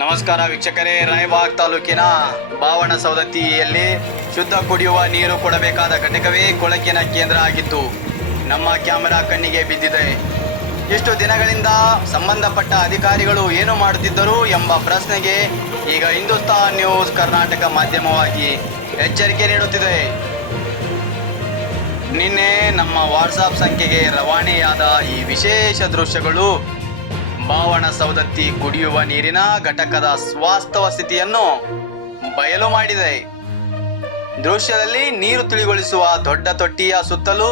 ನಮಸ್ಕಾರ ವೀಕ್ಷಕರೇ, ರಾಯಬಾಗ್ ತಾಲೂಕಿನ ಬಾವಣ ಸೌದತ್ತಿಯಲ್ಲಿ ಶುದ್ಧ ಕುಡಿಯುವ ನೀರು ಕೊಡಬೇಕಾದ ಘಟಕವೇ ಕೊಳಕಿನ ಕೇಂದ್ರ ಆಗಿದ್ದು ನಮ್ಮ ಕ್ಯಾಮೆರಾ ಕಣ್ಣಿಗೆ ಬಿದ್ದಿದೆ. ಇಷ್ಟು ದಿನಗಳಿಂದ ಸಂಬಂಧಪಟ್ಟ ಅಧಿಕಾರಿಗಳು ಏನು ಮಾಡುತ್ತಿದ್ದರು ಎಂಬ ಪ್ರಶ್ನೆಗೆ ಈಗ ಹಿಂದೂಸ್ತಾನ್ ನ್ಯೂಸ್ ಕರ್ನಾಟಕ ಮಾಧ್ಯಮವಾಗಿ ಎಚ್ಚರಿಕೆ ನೀಡುತ್ತಿದೆ. ನಿನ್ನೆ ನಮ್ಮ ವಾಟ್ಸಾಪ್ ಸಂಖ್ಯೆಗೆ ರವಾನೆಯಾದ ಈ ವಿಶೇಷ ದೃಶ್ಯಗಳು ಬಾವಣ ಸೌದತ್ತಿ ಕುಡಿಯುವ ನೀರಿನ ಘಟಕದ ವಾಸ್ತವ ಸ್ಥಿತಿಯನ್ನು ಬಯಲು ಮಾಡಿದೆ. ದೃಶ್ಯದಲ್ಲಿ ನೀರು ತಿಳಿಗೊಳಿಸುವ ದೊಡ್ಡ ತೊಟ್ಟಿಯ ಸುತ್ತಲೂ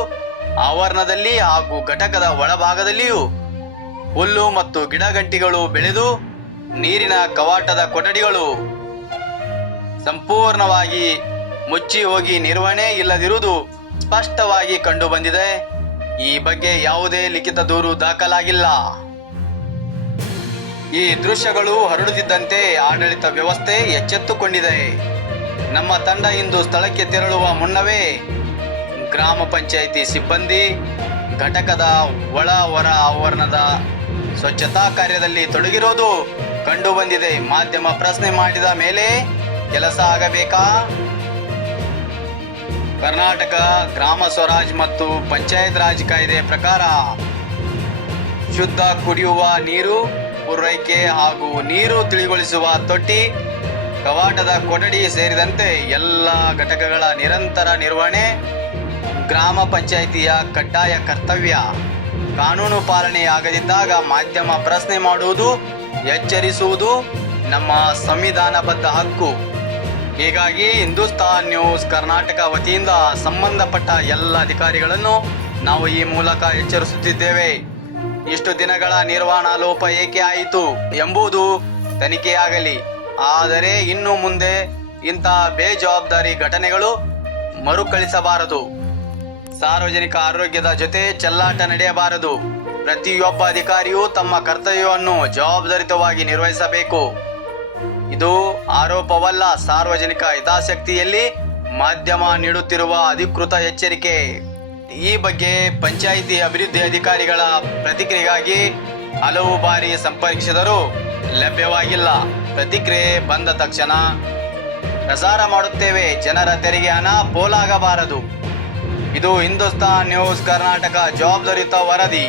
ಆವರಣದಲ್ಲಿ ಹಾಗೂ ಘಟಕದ ಒಳಭಾಗದಲ್ಲಿಯೂ ಹುಲ್ಲು ಮತ್ತು ಗಿಡಗಂಟಿಗಳು ಬೆಳೆದು ನೀರಿನ ಕವಾಟದ ಕೊಠಡಿಗಳು ಸಂಪೂರ್ಣವಾಗಿ ಮುಚ್ಚಿ ಹೋಗಿ ನಿರ್ವಹಣೆ ಇಲ್ಲದಿರುವುದು ಸ್ಪಷ್ಟವಾಗಿ ಕಂಡುಬಂದಿದೆ. ಈ ಬಗ್ಗೆ ಯಾವುದೇ ಲಿಖಿತ ದೂರು ದಾಖಲಾಗಿಲ್ಲ. ಈ ದೃಶ್ಯಗಳು ಹರಡುತ್ತಿದ್ದಂತೆ ಆಡಳಿತ ವ್ಯವಸ್ಥೆ ಎಚ್ಚೆತ್ತುಕೊಂಡಿದೆ. ನಮ್ಮ ತಂಡ ಇಂದು ಸ್ಥಳಕ್ಕೆ ತೆರಳುವ ಮುನ್ನವೇ ಗ್ರಾಮ ಪಂಚಾಯಿತಿ ಸಿಬ್ಬಂದಿ ಘಟಕದ ಒಳ ಹೊರ ಆವರಣದ ಸ್ವಚ್ಛತಾ ಕಾರ್ಯದಲ್ಲಿ ತೊಡಗಿರೋದು ಕಂಡುಬಂದಿದೆ. ಮಾಧ್ಯಮ ಪ್ರಶ್ನೆ ಮಾಡಿದ ಮೇಲೆ ಕೆಲಸ ಆಗಬೇಕಾ? ಕರ್ನಾಟಕ ಗ್ರಾಮ ಸ್ವರಾಜ್ ಮತ್ತು ಪಂಚಾಯತ್ ರಾಜ್ ಕಾಯ್ದೆ ಪ್ರಕಾರ ಶುದ್ಧ ಕುಡಿಯುವ ನೀರು ಪೂರೈಕೆ ಹಾಗೂ ನೀರು ತಿಳಿಗೊಳಿಸುವ ತೊಟ್ಟಿ, ಕವಾಟದ ಕೊಠಡಿ ಸೇರಿದಂತೆ ಎಲ್ಲ ಘಟಕಗಳ ನಿರಂತರ ನಿರ್ವಹಣೆ ಗ್ರಾಮ ಪಂಚಾಯಿತಿಯ ಕಡ್ಡಾಯ ಕರ್ತವ್ಯ. ಕಾನೂನು ಪಾಲನೆಯಾಗದಿದ್ದಾಗ ಮಾಧ್ಯಮ ಪ್ರಶ್ನೆ ಮಾಡುವುದು, ಎಚ್ಚರಿಸುವುದು ನಮ್ಮ ಸಂವಿಧಾನಬದ್ಧ ಹಕ್ಕು. ಹೀಗಾಗಿ ಹಿಂದೂಸ್ತಾನ್ ನ್ಯೂಸ್ ಕರ್ನಾಟಕ ವತಿಯಿಂದ ಸಂಬಂಧಪಟ್ಟ ಎಲ್ಲ ಅಧಿಕಾರಿಗಳನ್ನು ನಾವು ಈ ಮೂಲಕ ಎಚ್ಚರಿಸುತ್ತಿದ್ದೇವೆ. ಇಷ್ಟು ದಿನಗಳ ನಿರ್ವಹಣಾ ಲೋಪ ಏಕೆ ಆಯಿತು ಎಂಬುದು ತನಿಖೆಯಾಗಲಿ. ಆದರೆ ಇನ್ನು ಮುಂದೆ ಇಂತಹ ಬೇಜವಾಬ್ದಾರಿ ಘಟನೆಗಳು ಮರುಕಳಿಸಬಾರದು. ಸಾರ್ವಜನಿಕ ಆರೋಗ್ಯದ ಜೊತೆ ಚೆಲ್ಲಾಟ ನಡೆಯಬಾರದು. ಪ್ರತಿಯೊಬ್ಬ ಅಧಿಕಾರಿಯೂ ತಮ್ಮ ಕರ್ತವ್ಯವನ್ನು ಜವಾಬ್ದಾರಿತವಾಗಿ ನಿರ್ವಹಿಸಬೇಕು. ಇದು ಆರೋಪವಲ್ಲ, ಸಾರ್ವಜನಿಕ ಹಿತಾಸಕ್ತಿಯಲ್ಲಿ ಮಾಧ್ಯಮ ನೀಡುತ್ತಿರುವ ಅಧಿಕೃತ ಎಚ್ಚರಿಕೆ. ಈ ಬಗ್ಗೆ ಪಂಚಾಯಿತಿ ಅಭಿವೃದ್ಧಿ ಅಧಿಕಾರಿಗಳ ಪ್ರತಿಕ್ರಿಯೆಗಾಗಿ ಹಲವು ಬಾರಿ ಸಂಪರ್ಕಿಸಿದರೂ ಲಭ್ಯವಾಗಿಲ್ಲ. ಪ್ರತಿಕ್ರಿಯೆ ಬಂದ ತಕ್ಷಣ ಪ್ರಸಾರ ಮಾಡುತ್ತೇವೆ. ಜನರ ತೆರಿಗೆ ಹಣ ಪೋಲಾಗಬಾರದು. ಇದು ಹಿಂದೂಸ್ತಾನ್ ನ್ಯೂಸ್ ಕರ್ನಾಟಕ ಜವಾಬ್ದಾರಿಯುತ ವರದಿ.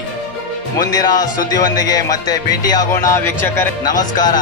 ಮುಂದಿನ ಸುದ್ದಿಯೊಂದಿಗೆ ಮತ್ತೆ ಭೇಟಿಯಾಗೋಣ ವೀಕ್ಷಕರೇ. ನಮಸ್ಕಾರ.